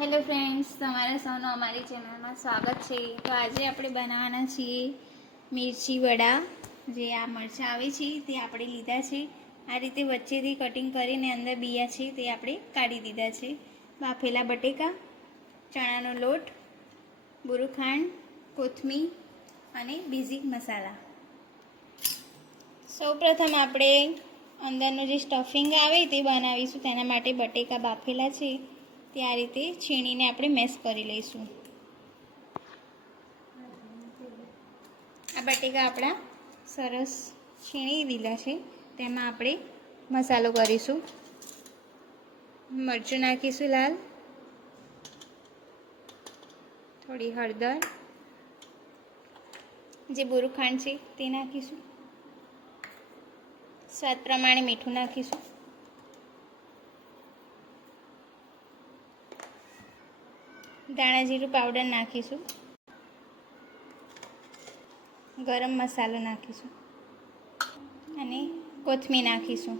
Hello friends તમારા સૌનું અમારી ચેનલમાં સ્વાગત છે. તો આજે આપણે બનાવવાના છીએ મિરચી વડા. જે આ મરચાં આવે છે, તે આપણે લીધા છે. આ રીતે વચ્ચેથી કટિંગ કરીને અંદર બિયા છે, તે આપણે કાઢી દીધા છે. બાફેલા બટેકા, ચણાનો લોટ, બુરુખાંડ, કોથમીર અને બેઝિક મસાલા. સૌપ્રથમ આપણે અંદરનું જે સ્ટફિંગ આવે તે બનાવીશું. તેના માટે બટેકા બાફેલા છે. તે આ રીતે છીણીને આપણે મેશ કરી લઈશું. આ બટેકા આપણા સરસ છીણી દીધા છે. તેમાં આપણે મસાલો કરીશું. મરચું નાખીશું લાલ. થોડી હળદર. જે બોરું છે તે નાખીશું. સ્વાદ પ્રમાણે મીઠું નાખીશું. ધાણા જીરું પાવડર નાખીશું. ગરમ મસાલો નાખીશું. અને કોથમીર નાખીશું.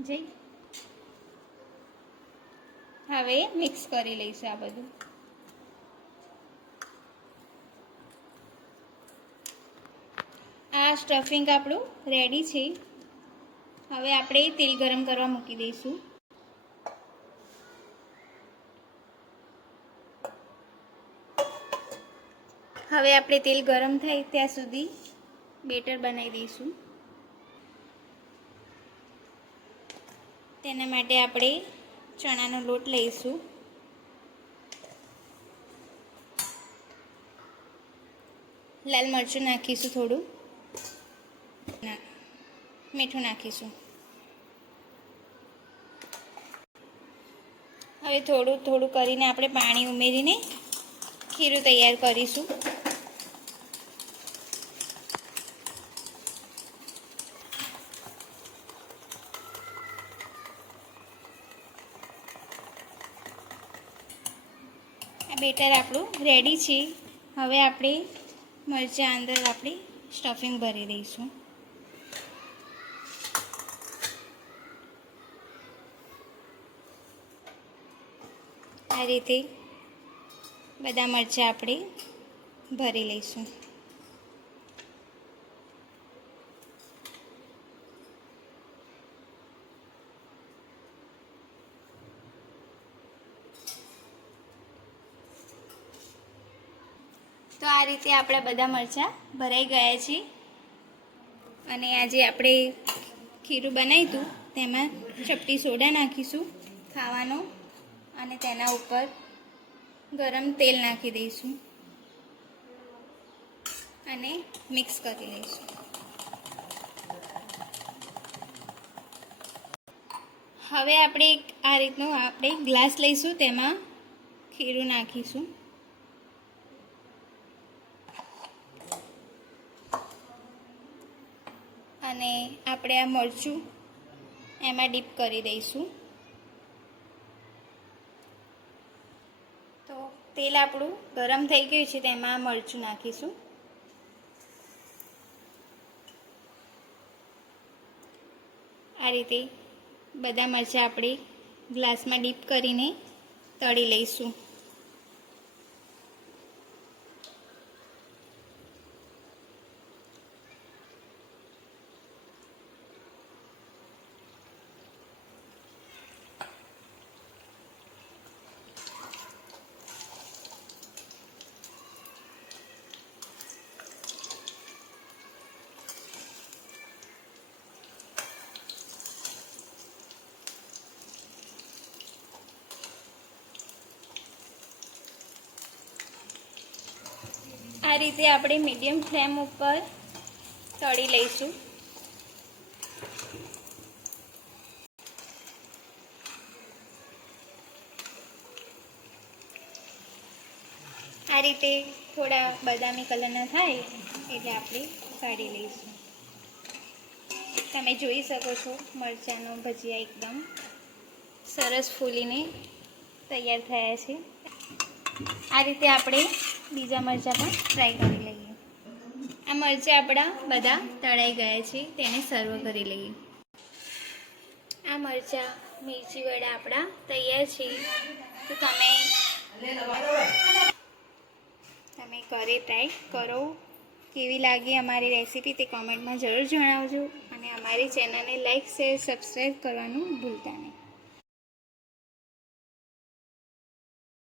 જઈ હવે મિક્સ કરી લઈશું આ બધું. આ સ્ટફિંગ આપણું રેડી છે. હવે આપણે તેલ ગરમ કરવા મૂકી દઈશું. હવે આપણે તેલ ગરમ થાય ત્યાં સુધી બેટર બનાવી દઈશું. તેના માટે આપણે ચણાનો લોટ લઈશું. લાલ મરચું નાખીશું થોડું. મીઠું નાખીશું. હવે થોડું થોડું કરીને આપણે પાણી ઉમેરીને ખીરું તૈયાર કરીશું. બેટર આપણું રેડી છે. હવે આપણે મરચાં અંદર આપણે સ્ટફિંગ ભરી દઈશું. આ રીતે બધા મરચાં આપણે ભરી લઈશું. તો આ રીતે આપણા બધા મરચાં ભરાઈ ગયા છે. અને આજે આપણે ખીરું બનાવ્યું હતું તેમાં ચપટી સોડા નાખીશું ખાવાનો અને તેના ઉપર ગરમ તેલ નાખી દઈશું અને મિક્સ કરી લઈશું. હવે આપણે આ રીતનું આપણે ગ્લાસ લઈશું, તેમાં ખીરું નાખીશું. અને આપણે આ મરચું એમાં ડીપ કરી દઈશું. તો તેલ આપણું ગરમ થઈ ગયું છે તેમાં મરચું નાખીશું. આ રીતે બધા મરચાં આપણે ગ્લાસમાં ડીપ કરીને તળી લઈશું. આ રીતે આપણે મીડિયમ ફ્લેમ ઉપર તળી લઈશું. આ રીતે થોડા બદામી કલરના થાય એટલે આપણે કાઢી લઈશું. તમે જોઈ શકો છો મરચાંનો ભજીયા એકદમ સરસ ફૂલીને તૈયાર થયા છે. આ રીતે આપણે બીજા મરચાં પણ ફ્રાય કરી લઈએ. આ મરચાં આપણા બધા તળાઈ ગયા છે, તેને સર્વ કરી લઈએ. આ મરચાં મિરચી વડા આપણા તૈયાર છે. તો તમે તમે ઘરે ટ્રાય કરો. કેવી લાગી અમારી રેસીપી તે કોમેન્ટમાં જરૂર જણાવજો. અને અમારી ચેનલને લાઇક શેર સબસ્ક્રાઈબ કરવાનું ભૂલતા નહીં.